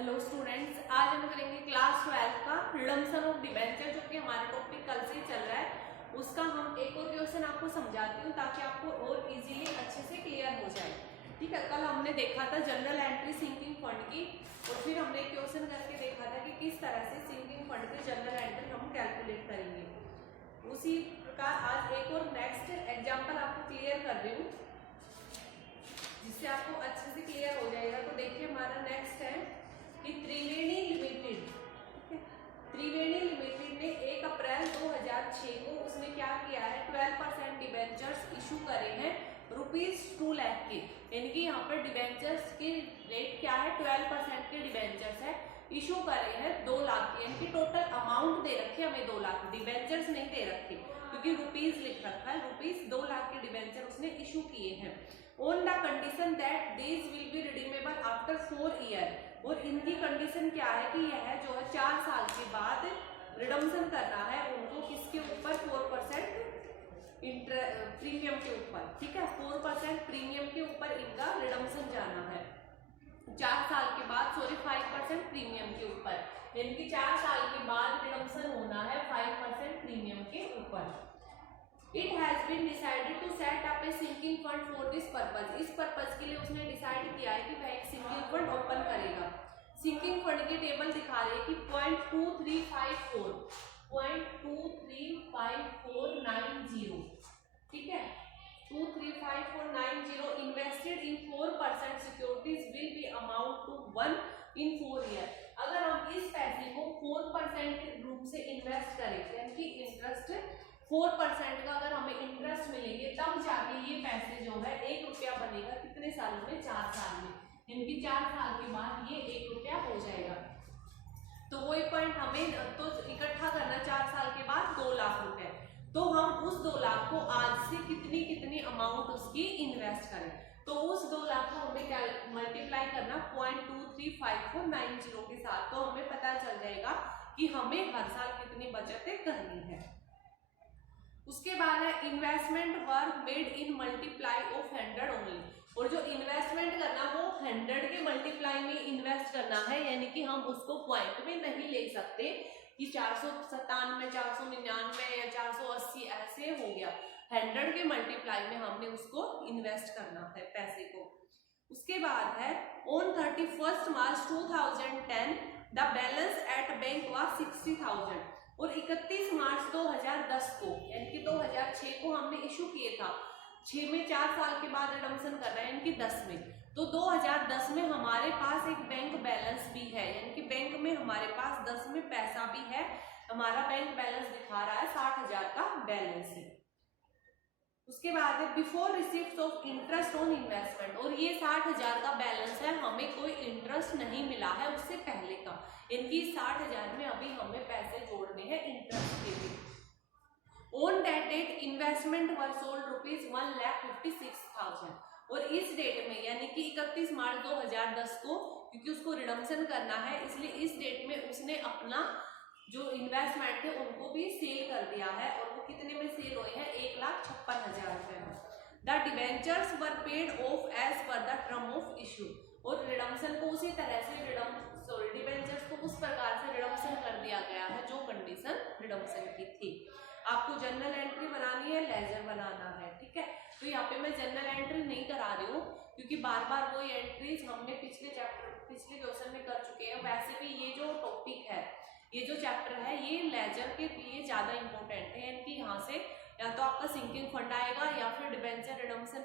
Hello students, आज हम करेंगे क्लास 12 का रिडम्पशन ऑफ डिबेंचर, जो कि हमारा टॉपिक कल से चल रहा है। उसका हम एक और क्वेश्चन आपको समझाती हूँ ताकि आपको और इजीली अच्छे से क्लियर हो जाए। ठीक है, कल हमने देखा था जनरल एंट्री सिंकिंग फंड की, और फिर हमने क्वेश्चन करके देखा था कि किस तरह से सिंकिंग फंड की जनरल एंट्री हम कैलकुलेट करेंगे। उसी प्रकार आज एक और नेक्स्ट एग्जाम्पल आपको क्लियर कर रही हूँ जिससे आपको अच्छे से क्लियर हो जाएगा। तो देखिए, हमारा नेक्स्ट है कि त्रिवेणी लिमिटेड, त्रिवेणी लिमिटेड ने 1 अप्रैल 2006 को उसने क्या किया है, 12% डिबेंचर्स इशू करे हैं ₹2 लाख के। यानी कि यहाँ पर डिबेंचर्स की रेट क्या है, 12% के डिबेंचर्स है, इशू करे हैं 2 लाख के। यानी कि टोटल अमाउंट दे रखी है हमें 2 लाख, डिबेंचर्स नहीं दे रखे क्योंकि रुपीज लिख रखा है। ₹2 लाख के डिबेंचर उसने इशू किए हैं on the condition that these will be redeemable after 4 year. और इनकी कंडीशन क्या है कि यह जो है 4 साल के बाद रिडम्पशन करना है उनको, किसके ऊपर, 4% प्रीमियम के ऊपर। ठीक है, 4% प्रीमियम के ऊपर इनका रिडम्पशन जाना है 4 साल के बाद, 5% प्रीमियम के ऊपर। यानी कि 4 साल के बाद रिडम्पशन होना है 5% प्रीमियम के ऊपर। It has been decided to set up a sinking fund for this purpose. इस पर्पज के लिए उसने डिसाइड किया है कि वह एक सिंकिंग फंड ओपन करेगा। सिंकिंग फंड की टेबल दिखा रही है कि 0.235490, ठीक है, 235490 invested in 4% securities will be amount to 1 in 4 year. अगर हम इस पैसे को 4% रूप से इन्वेस्ट करें, यानी कि इंटरेस्ट 4% का अगर हमें इंटरेस्ट मिलेंगे, तब जाके ये पैसे जो है ₹1 बनेगा कितने सालों में, 4 साल में। यानी कि 4 साल के बाद ये ₹1 हो जाएगा। तो वही पॉइंट हमें तो इकट्ठा करना 4 साल के बाद 2 लाख रुपए। तो हम उस 2 लाख को आज से कितनी अमाउंट उसकी इन्वेस्ट करें, तो उस 2 लाख को हमें मल्टीप्लाई करना 0.235490 के साथ। तो हमें पता चल जाएगा कि हमें हर साल कितनी बचतें करनी है। उसके बाद है investment work made in multiply of 100 only. और जो इन्वेस्टमेंट करना वो 100 के मल्टीप्लाई में इन्वेस्ट करना है, यानी कि हम उसको पॉइंट में नहीं ले सकते कि 497, 499 या 480 ऐसे हो गया। 100 के मल्टीप्लाई में हमने उसको इन्वेस्ट करना है पैसे को। उसके बाद है on 31 March 2010 the balance at bank was 60,000। और 31 मार्च 2010 को, यानी कि 2006 को हमने इशू किए था, 6 में 4 साल के बाद रिडम्पशन कर रहे हैं, यानी कि 10 में। तो 2010 में हमारे पास एक बैंक बैलेंस भी है, यानी कि बैंक में हमारे पास 10 में पैसा भी है। हमारा बैंक बैलेंस दिखा रहा है 60,000 का बैलेंस है। उसके बाद है before receipt of interest on investment. और ये 60,000 का बैलेंस है, हमें कोई इंटरेस्ट नहीं मिला है उससे पहले का। इनकी 60,000 में अभी हमें पैसे जोड़ने हैं इंटरेस्ट के लिए। On that date investment were sold ₹1,56,000। और इस डेट में, यानी कि 31 मार्च 2010 को, क्योंकि उसको रिडम्पशन करना है, इसलिए इस डेट में उसने अपना जो इन्वेस्टमेंट थे उनको भी सेल कर दिया है। और वो कितने में सेल हुए हैं, 1,56,000 रुपए में। The debentures were paid off as per the term of issue. और रिडम्पशन को उसी तरह से डिबेंचर्स को उस प्रकार से रिडम्पशन कर दिया गया है जो कंडीशन रिडम्पशन की थी। आपको जनरल एंट्री बनानी है, लेजर बनाना है, ठीक है। तो यहाँ पे मैं जनरल एंट्री नहीं करा रही हूँ क्योंकि बार बार वो एंट्रीज हमने पिछले क्वेश्चन में कर चुके हैं। वैसे भी ये जो टॉपिक है, ये जो चैप्टर है, ये लेजर के लिए ज्यादा इंपॉर्टेंट है। यानी कि यहाँ से या तो आपका सिंकिंग फंड आएगा या फिर डिबेंचर रिडम्पशन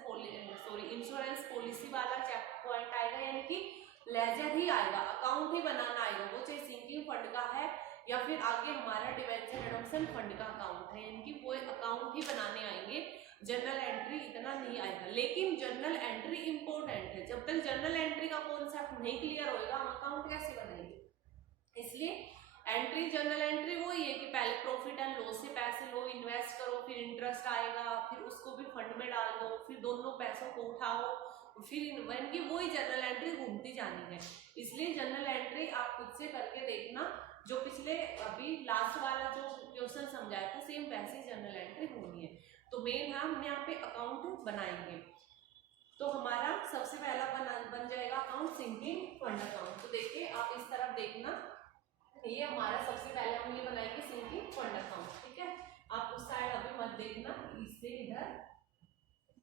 इंश्योरेंस पॉलिसी वाला चैप्टर पॉइंट आएगा, यानी कि लेजर ही आएगा, अकाउंट ही बनाना आएगा, वो चाहे सिंकिंग फंड का है या फिर आगे हमारा डिबेंचर रिडम्पशन फंड का अकाउंट है, यानी कि वो अकाउंट ही बनाने आएंगे। जनरल एंट्री इतना नहीं आएगा, लेकिन जनरल एंट्री इंपॉर्टेंट है। जब तक जनरल एंट्री का कॉन्सेप्ट नहीं क्लियर होगा हम अकाउंट कैसे बनाएंगे। इसलिए एंट्री, जनरल एंट्री वही है कि पहले प्रॉफिट एंड लॉस से पैसे लो, इन्वेस्ट करो, फिर इंटरेस्ट आएगा, फिर उसको भी फंड में डाल दो, फिर दोनों पैसों को उठाओ, फिर इनकी वही जनरल एंट्री घूमती जानी है। इसलिए जनरल एंट्री आप खुद से करके देखना, जो पिछले अभी लास्ट वाला जो क्वेश्चन समझाया था सेम वैसे जनरल एंट्री होनी है। तो मेन हम यहाँ पे अकाउंट बनाएंगे। तो हमारा सबसे पहला बन जाएगा अकाउंट सिंकिंग फंड अकाउंट। तो देखिए आप इस ये हमारा सबसे पहले हम ये बनाएंगे सिंकिंग फंड अकाउंट, ठीक है। आप उस साइड अभी मत देखना, इससे इधर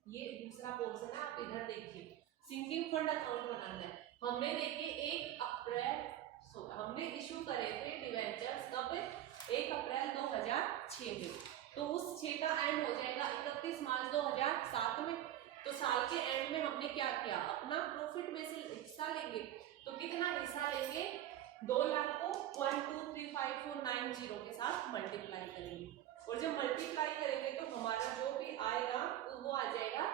ये दूसरा पोर्शन है, आप इधर देखिए। सिंकिंग फंड अकाउंट बनाना है। हमने देखिए 1 अप्रैल हमने इशू करे थे डिवेंचर्स कब, 1 अप्रैल 2006 में। तो उस 6 का एंड हो जाएगा 31 मार्च 2007 में। तो साल के एंड में हमने क्या किया, अपना प्रॉफिट में से हिस्सा लेंगे। तो कितना हिस्सा लेंगे, 2 लाख को 1235490 के साथ मल्टीप्लाई करेंगे। और जब मल्टीप्लाई करेंगे तो हमारा जो भी आएगा वो आ जाएगा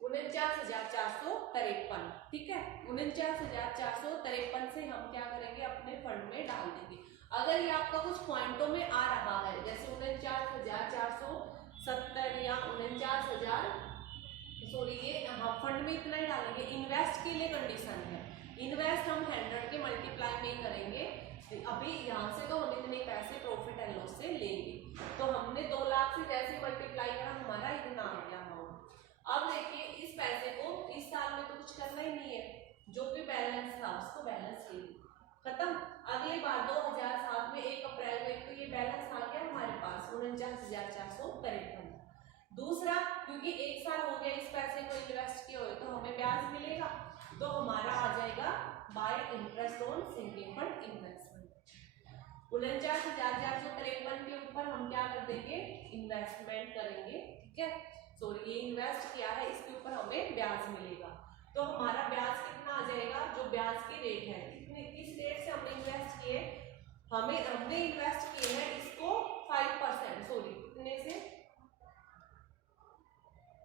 49,453, ठीक है। 49,453 से हम क्या करेंगे, अपने फंड में डाल देंगे। अगर ये आपका कुछ पॉइंटों में आ रहा है, जैसे 49,470 या 49,000, सॉरी ये हाँ फंड में इतना ही डालेंगे। इन्वेस्ट के लिए कंडीशन है, इन्वेस्ट हम 100 के मल्टीप्लाई में ही करेंगे। अभी यहाँ से तो हम इतने पैसे प्रॉफिट एंड लॉस से लेंगे। तो हमने 2 लाख से जैसे मल्टीप्लाई करा, हमारा इतना आ गया अमाउंट। अब देखिए इस पैसे को इस साल में तो कुछ करना ही नहीं है, जो भी बैलेंस था उसको बैलेंस शीट खत्म। अगली बार 2007 में 1 अप्रैल में तो ये बैलेंस आ गया हमारे पास 49,453। दूसरा, क्योंकि 1 साल हो गया इस पैसे को इन्वेस्ट किए हुए, तो हमें ब्याज मिलेगा। तो हमारा आ जाएगा by interest on sinking fund investment. 49,453 के ऊपर हम क्या कर देंगे, इन्वेस्टमेंट करेंगे, ठीक है। सॉरी ये इन्वेस्ट किया है, इसके ऊपर हमें ब्याज मिलेगा। तो हमारा ब्याज कितना आ जाएगा, जो ब्याज की रेट है, कितने किस रेट से हमने इन्वेस्ट किए, हमने इन्वेस्ट किए हैं इसको 5%, सॉरी कितने से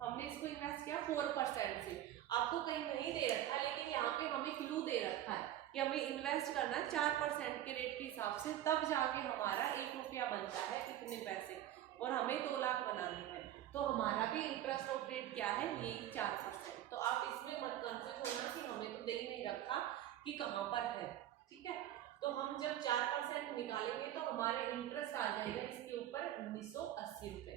हमने इसको इन्वेस्ट किया 4% से। आपको कहीं नहीं दे रखा, लेकिन यहाँ पे हमें क्लू दे रखा है कि हमें इन्वेस्ट करना 4% के रेट के हिसाब से, तब जाके हमारा 1 रुपया बनता है कितने पैसे, और हमें 2 लाख बनाने हैं। तो हमारा भी इंटरेस्ट ऑफ रेट क्या है, यही 4%। तो आप इसमें मत कंफ्यूज होना कि हमें तो दे नहीं रखा कि कहाँ पर है, ठीक है। तो हम जब 4% निकालेंगे तो हमारे इंटरेस्ट आ जाएगा इसके ऊपर 1980 रुपए,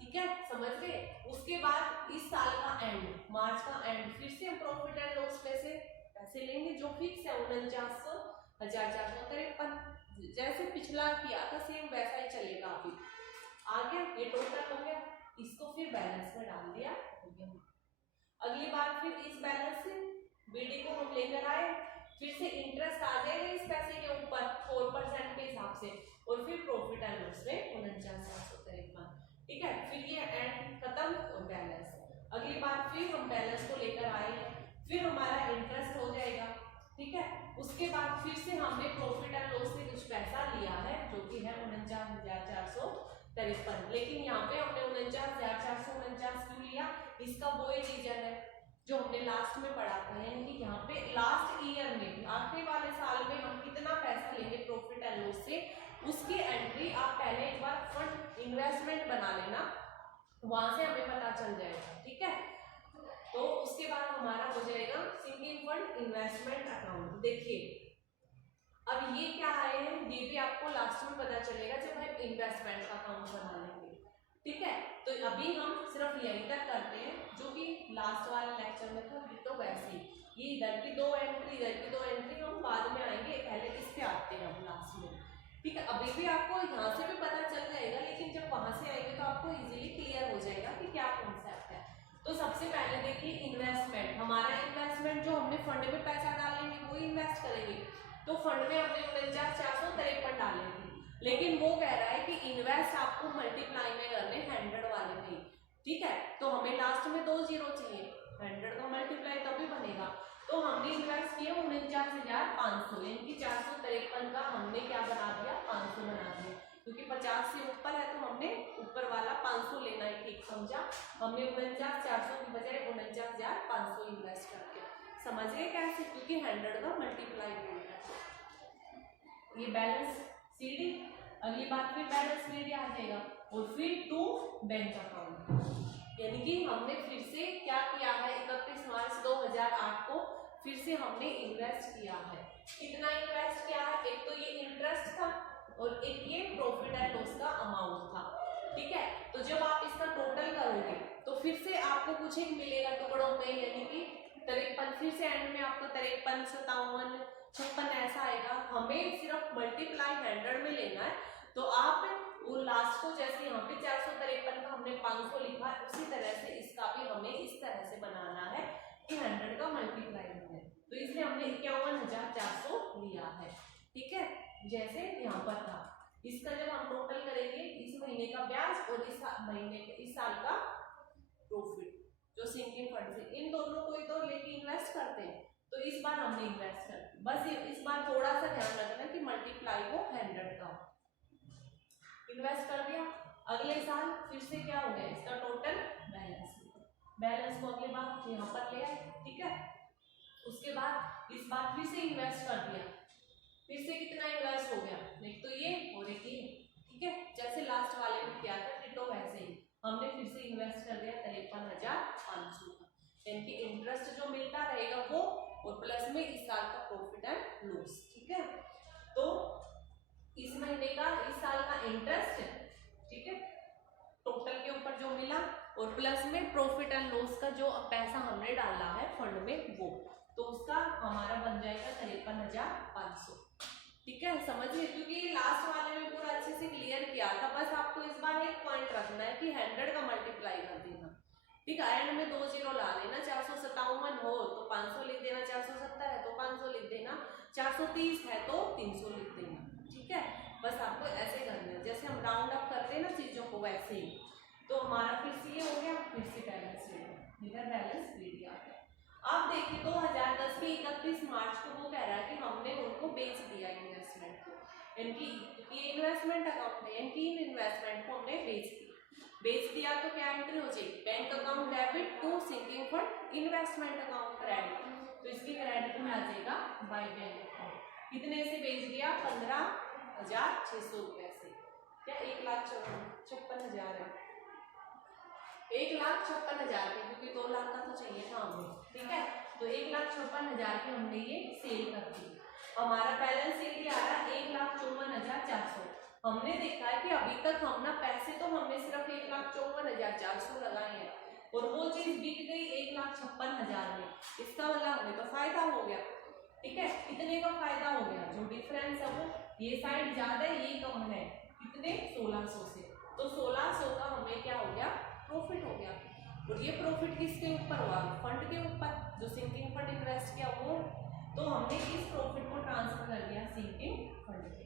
ठीक है, समझ गए। उसके बाद इस साल का एंड, मार्च का एंड, फिर से हम प्रॉफिट एंड लॉस में से पैसे लेंगे जो फिक्स है 49,453। जैसे पिछला किया था सेम वैसा ही चलेगा। अभी आ गया, ये टोटल हो गया, इसको फिर बैलेंस में डाल दिया, हो गया। अगली बार फिर इस बैलेंस से बीडी को हम लेकर आए, फिर से इंटरेस्ट आ जाएगा इस पैसे के ऊपर 4% के हिसाब से, और फिर प्रॉफिट एंड लॉस में 49,453, ठीक है। फिर ये एंड खत्म और बैलेंस। अगली बार फिर हम बैलेंस को लेकर आए, फिर हमारा इंटरेस्ट हो जाएगा, ठीक है। उसके बाद फिर से हमने प्रॉफिट एंड लॉस से कुछ पैसा लिया है जो कि है 49,453, लेकिन यहाँ पे हमने 49,449 क्यों लिया, इसका वो ही रीजन है जो हमने लास्ट में पढ़ा था, यानी कि यहाँ पे लास्ट ईयर में, आखिरी वाले साल में हम कितना पैसा लेंगे प्रॉफिट एंड लॉस से, उसकी एंट्री आप पहले एक बार फंड इन्वेस्टमेंट बना लेना, वहां से हमें पता चल जाएगा, ठीक है। तो उसके बाद हमारा हो जाएगा सिंकिंग फंड इन्वेस्टमेंट अकाउंट। देखिए अब ये क्या आए हैं, ये भी आपको लास्ट में पता चलेगा जब हम इन्वेस्टमेंट का अकाउंट बना लेंगे, ठीक है। तो अभी हम सिर्फ यहीं तक करते हैं जो कि लास्ट वाले लेक्चर में था, तो वैसे ही ये इधर की 2 एंट्री, इधर की 2 एंट्री हम बाद में आएंगे, पहले इस पे आते हैं हम लास्ट में, ठीक है। अभी भी आपको यहाँ से भी पता चल जाएगा, लेकिन जब वहां से आएंगे तो आपको इजीली क्लियर हो जाएगा कि क्या कॉन्सेप्ट है। तो सबसे पहले देखिए इन्वेस्टमेंट, हमारा इन्वेस्टमेंट जो हमने फंड में पैसा डालेंगे वो इन्वेस्ट करेंगे। तो फंड में हमने 49,453 डाले थे, लेकिन वो कह रहा है कि इन्वेस्ट आपको मल्टीप्लाई में करने 100 वाले में, ठीक है। तो हमें लास्ट में 2 जीरो चाहिए, 100 का मल्टीप्लाई तभी बनेगा। तो हमने इन्वेस्ट किया 49,500, यानी कि 453 का हमने क्या बना दिया, 500 बना दिया, क्योंकि 50 से ऊपर है तो हमने ऊपर वाला 500 लेना ही ठीक समझा। हमने 49,400 की बजाय 49,500 इन्वेस्ट करके, समझ गए कैसे, क्योंकि 100 का मल्टीप्लाई हो गया। ये बैलेंस सीडी, अगली बात फिर बैलेंस सीडी आ जाएगा, और फिर टू बैंक अकाउंट, यानी कि हमने फिर से क्या किया है, 31 मार्च 2008 को फिर से हमने इन्वेस्ट किया है। कितना इन्वेस्ट किया है, एक तो ये इंटरेस्ट था और एक ये प्रॉफिट एंड लॉस का अमाउंट था, ठीक है। तो जब आप इसका टोटल करोगे तो फिर से आपको कुछ एक मिलेगा टुकड़ों में, यानी कि 53, फिर से एंड में आपको 53, 57, 56 ऐसा आएगा। हमें सिर्फ मल्टीप्लाई 100 में लेना है, तो आप वो लास्ट को जैसे यहाँ पे 453 का हमने 500 लिखा है, उसी तरह से इसका भी हमें इस तरह से बनाना है कि 100 का मल्टीप्लाई है, तो इसलिए हमने 51,400 लिया है। ठीक है, जैसे यहाँ पर था। इसका जब हम टोटल करेंगे इस महीने का ब्याज और इस महीने इस साल का प्रॉफिट जो सिंकिंग फंड से, इन दोनों को ही तो लेके इन्वेस्ट करते हैं, तो इस बार हमने इन्वेस्ट कर दिया। बस इस बार थोड़ा सा ध्यान रखना कि मल्टीप्लाई को 100 का इन्वेस्ट कर दिया। अगले साल फिर से क्या हो गया, इसका टोटल बैलेंस को अगले बार यहाँ पर ले आए। ठीक है, उसके बाद इस बार फिर से इन्वेस्ट कर दिया, फिर से कितना इन्वेस्ट हो गया, एक तो ये और एक ये। ठीक है, जैसे लास्ट वाले में किया था डिटो वैसे ही हमने फिर से इन्वेस्ट कर दिया 53,500 का, यानी कि इंटरेस्ट जो मिलता रहेगा वो, और प्लस में इस साल का प्रॉफिट एंड लॉस। ठीक है, तो इस महीने का इस साल का इंटरेस्ट, ठीक है, टोटल के ऊपर जो मिला, और प्लस में प्रॉफिट एंड लॉस का जो पैसा हमने डाला है फंड में वो, तो उसका हमारा बन जाएगा 53,500। ठीक है, समझिए, क्योंकि लास्ट वाले में पूरा अच्छे से क्लियर किया था। बस आपको इस बार एक पॉइंट रखना है कि 100 का मल्टीप्लाई कर देना। ठीक है, एंड में 2 जीरो ला लेना, 457 हो तो 500 लिख देना, 470 है तो 500 लिख देना, 430 है तो 300 लिख देना। ठीक है, बस आपको ऐसे करना है, जैसे हम राउंड अप करते हैं ना चीजों को, वैसे ही। तो हमारा फिर से ये हो गया, फिर से बैलेंस शीट, इधर बैलेंस शीट आ गया। अब देखिए 2010 के 31 मार्च को वो कह रहा है कि हमने उनको बेच दिया इन्वेस्टमेंट को, इनकी ये इन्वेस्टमेंट अकाउंट है, इनकी इन इन्वेस्टमेंट को हमने बेच दिया तो क्या एंट्री हो जाएगी, bank account debit to sinking fund investment account credit, तो इसके क्रेडिट में आ जाएगा बाय बैंक अकाउंट। कितने से बेच दिया, 15,600 रुपए से, क्या 1,56,000 है, 1,56,000 के, क्योंकि 2 लाख का तो चाहिए था हमें। ठीक है, तो 1,56,000 की हमने ये सेल कर दी। हमारा बैलेंस शीट आ रहा है 1,54,400। हमने देखा है कि अभी तक हम ना पैसे तो हमने सिर्फ 1,54,400 लगाए हैं, और वो चीज बिक गई 1,56,000 में, इसका मतलब हमें तो फायदा हो गया। ठीक है, कितने का फायदा हो गया, जो डिफरेंस है वो ये साइड ज्यादा है ये कम है, कितने 1,600 से, तो 1,600 का हमें क्या हो गया, प्रॉफिट हो गया। और ये प्रॉफिट किसके ऊपर हुआ, फंड के ऊपर, जो सिंकिंग फंड इन्वेस्ट किया वो, तो हमने इस प्रॉफिट को ट्रांसफर कर दिया सिंकिंग फंड पे।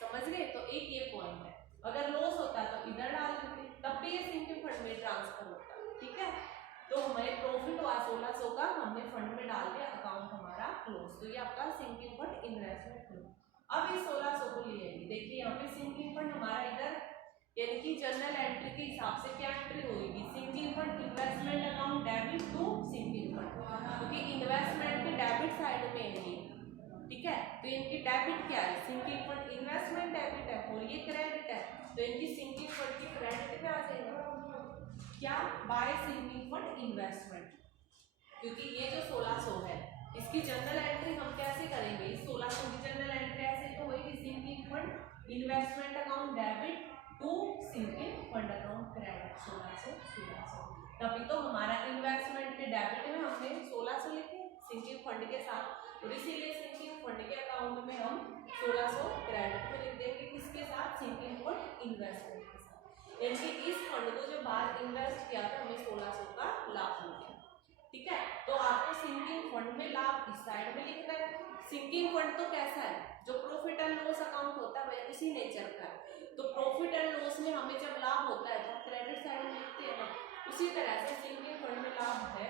समझ गए, तो एक ये पॉइंट है। अगर लॉस होता तो इधर डाल देते, तब भी ये सिंकिंग फंड में ट्रांसफर होता। ठीक है, तो हमारे प्रॉफिट हुआ 1,600 का, हमने फंड में डाल दिया, अकाउंट हमारा क्लोज, तो ये आपका सिंकिंग फंड इन्वेस्टमेंट क्लोज। अब इस 1,600 को ले आएंगे, देखिए यहाँ पे सिंकिंग फंड हमारा इधर, यानी कि जनरल एंट्री के हिसाब से क्या एंट्री होगी, sinking fund investment account debit to sinking fund, क्योंकि इन्वेस्टमेंट के डेबिट साइड में है ये। ठीक है, तो इनकी डेबिट क्या है, सिंकिंग फंड इन्वेस्टमेंट डेबिट है, और ये क्रेडिट है, तो इनकी सिंकिंग फंड की क्रेडिट में आ जाएगा क्या, बाय सिंकिंग फंड इन्वेस्टमेंट, क्योंकि ये जो 1,600 है इसकी जनरल एंट्री हम कैसे करेंगे, इस 1,600 की जनरल एंट्री ऐसे तो होगी, sinking fund investment account debit to sinking fund account credit 1,600। तभी तो हमारा इन्वेस्टमेंट के डेबिट में हमने 1,600 लिखे सिंकिंग फंड के साथ, और इसीलिए सिंकिंग फंड के अकाउंट में हम 1,600 क्रेडिट में लिख देंगे, किसके साथ, सिंकिंग फंड इन्वेस्टमेंट के साथ, यानी कि इस फंड को जो बाहर इन्वेस्ट किया था हमें 1,600 का लाभ हो गया। ठीक है, तो आपको सिंकिंग फंड में लाभ इस साइड में लिखना है। सिंकिंग फंड तो कैसा है, जो प्रॉफिट एंड लॉस अकाउंट होता है उसी नेचर का है, तो प्रॉफिट एंड लॉस में हमें जब लाभ होता है तो क्रेडिट साइड में लिखते हैं ना, उसी तरह से सिंकिंग फंड में लाभ है,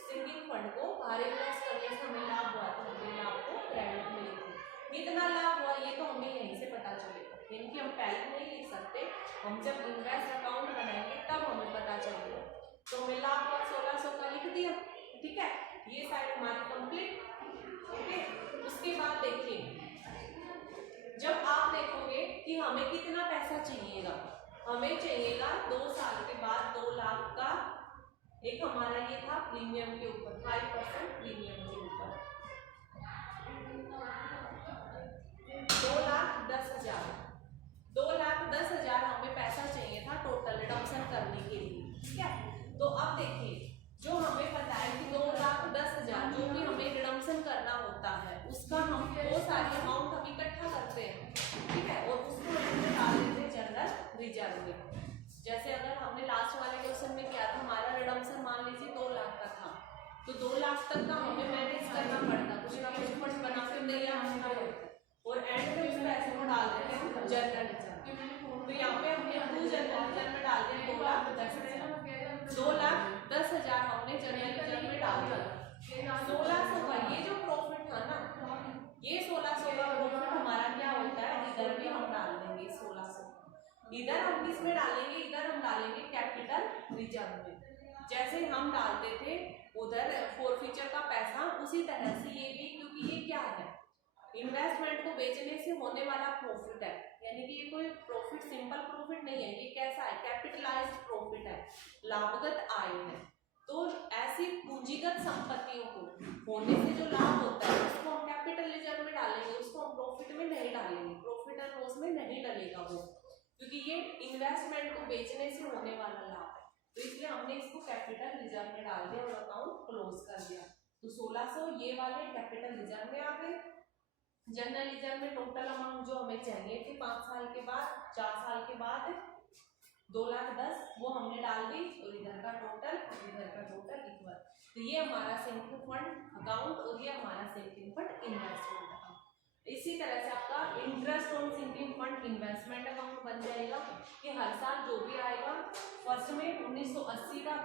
सिंकिंग फंड को बाहर इन्वेस्ट करने से हमें लाभ हुआ तो हमने लाभ को क्रेडिट में लिखते हैं। कितना लाभ हुआ ये तो हमें यहीं से पता चलेगा, यानी कि हम पहले नहीं लिख सकते, हम जब इन्वेस्ट अकाउंट बनाएंगे तब हमें पता चलेगा। तो हमें लाभ हुआ 1,600 का लिख दिया। ठीक है, ये साइड हमारी कंप्लीट। ओके, उसके बाद देखिए जब आप देखोगे कि हमें कितना पैसा चाहिएगा, हमें चाहिएगा 2 साल के बाद 2 लाख का, एक हमारा ये था प्रीमियम के ऊपर 5% प्रीमियम के ऊपर 2,10,000, 2,10,000 हमें पैसा चाहिए था टोटल रिडम्पशन करने के लिए। ठीक है, तो अब देखिए जो हमें पता है कि 2,10,000 जो भी हमें रिडम्पशन करना होता है उसका सारी अमाउंट हम इकट्ठा करते हैं, ठीक है, और उसको हम डाल देते हैं जनरल रिजर्व में। जैसे अगर हमने लास्ट वाले क्वेश्चन में क्या था, हमारा रिडम्पशन मान लीजिए 2 लाख का था, तो 2 लाख तक का हमें मैनेज करना पड़ता, कुछ ना कुछ फंड बना के तैयार होना पड़ता, और एंड में उस पैसे को डाल देते हैं जनरल रिजर्व। तो यहाँ पे हमने जनरल रिजर्व में डाल दिया 2,10,000 हमने जनरल रिजर्व में डाल दिया। 1600 का ये जो प्रॉफिट था ना, ये 1600 का प्रॉफिट हमारा क्या होता है, इधर भी हम डाल देंगे 1600, इधर हम किसमें डालेंगे, इधर हम डालेंगे कैपिटल रिजर्व में। जैसे हम डालते थे उधर फोरफीचर का पैसा, उसी तरह से ये भी, क्योंकि ये क्या है, इन्वेस्टमेंट को बेचने से होने वाला प्रॉफिट है, यानी कि ये कोई प्रॉफिट सिंपल प्रॉफिट नहीं है, ये कैसा है, कैपिटलाइज्ड प्रॉफिट है, लाभगत आय है। तो ऐसी पूंजीगत संपत्तियों को होने से जो लाभ होता है उसको हम कैपिटल रिजर्व में डालेंगे, उसको हम प्रॉफिट में नहीं डालेंगे, प्रॉफिट एंड लॉस में नहीं डलेगा वो, क्योंकि ये इन्वेस्टमेंट को बेचने से होने वाला लाभ है। तो इसलिए हमने इसको कैपिटल रिजर्व में डाल दिया और अकाउंट क्लोज कर दिया। तो 1600 ये वाले कैपिटल रिजर्व में आ गए। जनरल रिजर्व में टोटल अमाउंट जो हमें चाहिए थी 5 साल के बाद, 4 साल के बाद 2,10,000 वो हमने डाल दी, और इधर का टोटल इक्वल। तो ये हमारा सिंकिंग फंड अकाउंट और ये हमारा सिंकिंग फंड इन्वेस्टमेंट अकाउंट। इसी तरह से आपका interest on sinking fund investment account बन जाएगा कि हर साल जो भी आएगा, फर्स्ट में 1980 का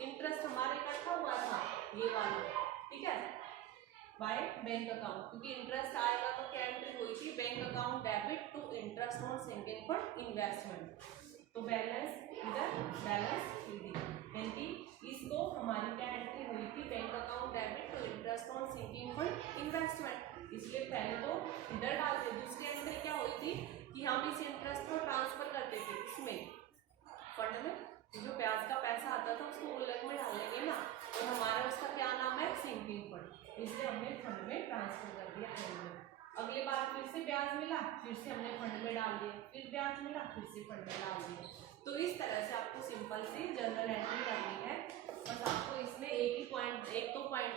इंटरेस्ट हमारे इकट्ठा हुआ था ये वाला, ठीक है, बाय बैंक अकाउंट, क्योंकि इंटरेस्ट आएगा तो क्या एंट्री हुई थी, bank account debit to interest on sinking fund investment. तो बैलेंस इधर बैलेंस ईडी, यानी कि इसको हमारी क्या एंट्री हुई थी, bank account debit to interest on sinking fund investment. इसलिए पहले तो इधर डालते, दूसरी एंट्री क्या हुई थी कि हम इस इंटरेस्ट को ट्रांसफर करते थे इसमें फंड में, जो ब्याज का पैसा आता था उसको गुल्लक में डालेंगे ना, तो हमारा उसका क्या नाम है, सिंकिंग फंड, इसलिए हमने फंड में ट्रांसफर कर दिया एंड में। अगली बार फिर से ब्याज मिला, फिर से हमने फंड में डाल दिया, फिर ब्याज मिला, फिर से फंड में डाल दिया। तो इस तरह से आपको सिंपल सी जनरल एंट्री करनी है। बस आपको इसमें एक तो पॉइंट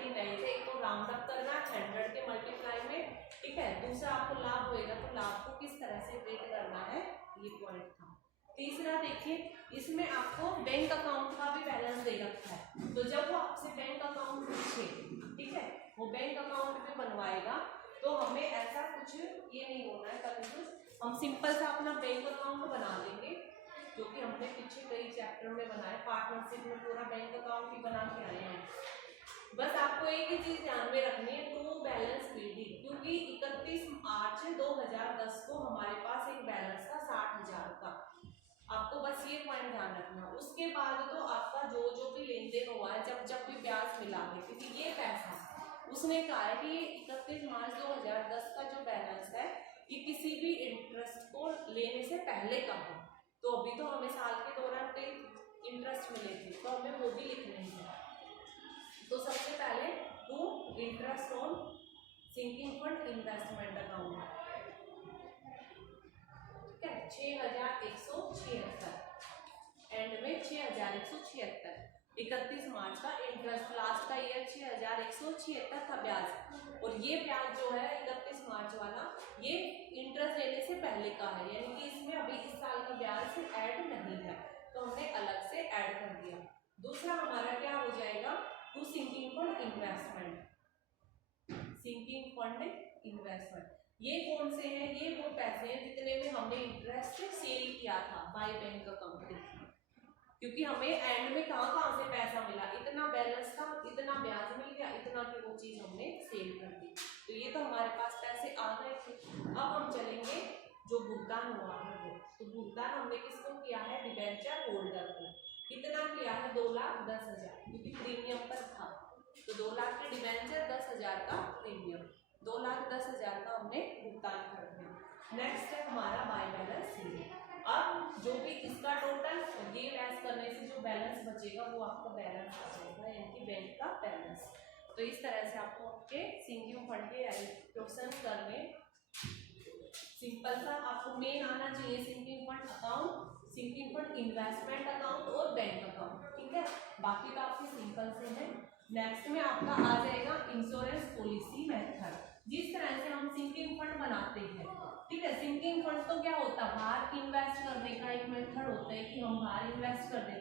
ही नहीं थे, एक तो राउंड अप करना है 100 के मल्टीप्लाई में, ठीक है, दूसरा आपको लाभ होएगा तो लाभ को किस तरह से ट्रीट करना है, ये पॉइंट था। तीसरा देखिए, इसमें आपको बैंक अकाउंट का भी बैलेंस दे रखा है, तो जब वो आपसे बैंक अकाउंट पूछे, ठीक है, वो बैंक अकाउंट भी बनवाएगा, तो हमें ऐसा कुछ ये नहीं होना है कंफ्यूज, हम सिंपल सा अपना बैंक अकाउंट बना देंगे, जो कि हमने पीछे कई चैप्टर में बनाए, पार्टनरशिप में पूरा बैंक अकाउंट ही बना के आए हैं। बस आपको एक ही चीज ध्यान में रखनी है, टू बैलेंस पीडी, क्योंकि 31 मार्च 2010 को हमारे पास एक बैलेंस था 60,000 का, आपको बस ये पॉइंट ध्यान रखना। उसके बाद तो आपका जो भी लेन देन हुआ है, जब भी ब्याज मिला है, क्योंकि ये पैसा उसने कहा है कि ये 31 मार्च 2010 का जो बैलेंस है ये किसी भी इंटरेस्ट को लेने से पहले का हो, तो अभी तो हमें साल के दौरान कई इंटरेस्ट मिले थे, तो हमें वो भी लिखने हैं। तो सबसे पहले to interest on sinking fund investment account, ठीक है, 6,176 एंड में 6,176, 31 मार्च का इंटरेस्ट, लास्ट का ईयर 6,176 था ब्याज, और ये ब्याज जो है 31 मार्च वाला ये इंटरेस्ट लेने से पहले का है, यानी कि इसमें अभी इस साल का ब्याज ऐड नहीं है, तो हमने अलग से ऐड कर दिया। दूसरा हमारा क्या हो जाएगा, to sinking fund investment, sinking fund investment, ये कौन से हैं, ये वो पैसे हैं जितने में हमने इंटरेस्ट सेल किया था बाय बैंक अकाउंट, क्योंकि हमें एंड में कहां से पैसा मिला, इतना बैलेंस था, इतना ब्याज मिल गया, इतना की वो चीज हमने सेल कर दी, तो ये तो हमारे पास पैसे आ गए थे। अब हम चलेंगे जो भुगतान हुआ है वो, तो भुगतान हमने किसको किया है, डिबेंचर होल्डर को, कितना किया है, 2,10,000, क्योंकि प्रीमियम पर था, तो 2 लाख के डिबेंचर, 10,000 का प्रीमियम, 2,10,000 का हमने भुगतान कर दिया। नेक्स्ट है हमारा बाय बैलेंस शीट। अब जो भी इसका टोटल ये लेस करने से जो बैलेंस बचेगा वो आपका बैलेंस आ जाएगा, यानी कि बैंक का बैलेंस। तो इस तरह से आपको आपके सिंकिंग फंड के क्वेश्चन करने, सिंपल सा आपको मेन आना चाहिए sinking fund account, sinking fund investment account और बैंक अकाउंट, ठीक है, बाकी तो आपके सिंपल से है। नेक्स्ट में आपका आ जाएगा इंश्योरेंस पॉलिसी मेथड, जिस तरह से हम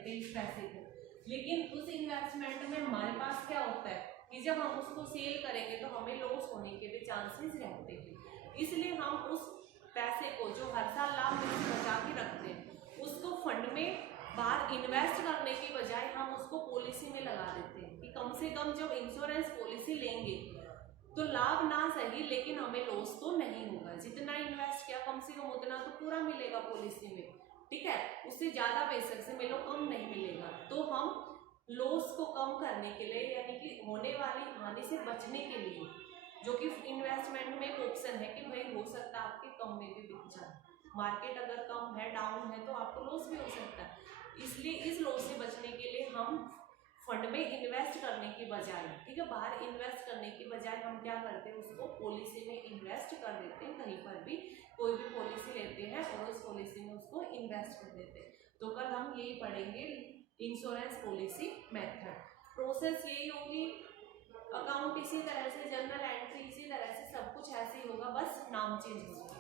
देते हैं इस पैसे को, लेकिन उस इन्वेस्टमेंट में हमारे पास क्या होता है कि जब हम उसको सेल करेंगे तो हमें लॉस होने के भी चांसेस रहते हैं। इसलिए हम उस पैसे को जो हर साल लाभ में बचा के रखते हैं उसको फंड में बाहर इन्वेस्ट करने की बजाय हम उसको पॉलिसी में लगा देते हैं कि कम से कम जब इंश्योरेंस पॉलिसी लेंगे तो लाभ ना सही लेकिन हमें लॉस तो नहीं होगा। जितना इन्वेस्ट किया कम से कम उतना तो पूरा मिलेगा पॉलिसी में, ठीक है, उससे ज्यादा बेशक से मिलो कम नहीं मिलेगा। तो हम लॉस को कम करने के लिए यानी कि होने वाली हानि से बचने के लिए, जो कि इन्वेस्टमेंट में एक ऑप्शन है कि भाई हो सकता है आपके कम में भी बिक जाए, मार्केट अगर कम है डाउन है तो आपको लॉस भी हो सकता है। इसलिए इस लॉस से बचने के लिए हम फंड में इन्वेस्ट करने की बजाय, ठीक है, बाहर इन्वेस्ट करने की बजाय हम क्या करते हैं उसको पॉलिसी में इन्वेस्ट कर देते हैं। कहीं पर भी कोई भी पॉलिसी लेते हैं और उस पॉलिसी में उसको इन्वेस्ट कर देते हैं। तो कल हम यही पढ़ेंगे इंश्योरेंस पॉलिसी मेथड। प्रोसेस यही होगी, अकाउंट इसी तरह से, जर्नल एंट्री इसी तरह से, सब कुछ ऐसे ही होगा, बस नाम चेंज होगा।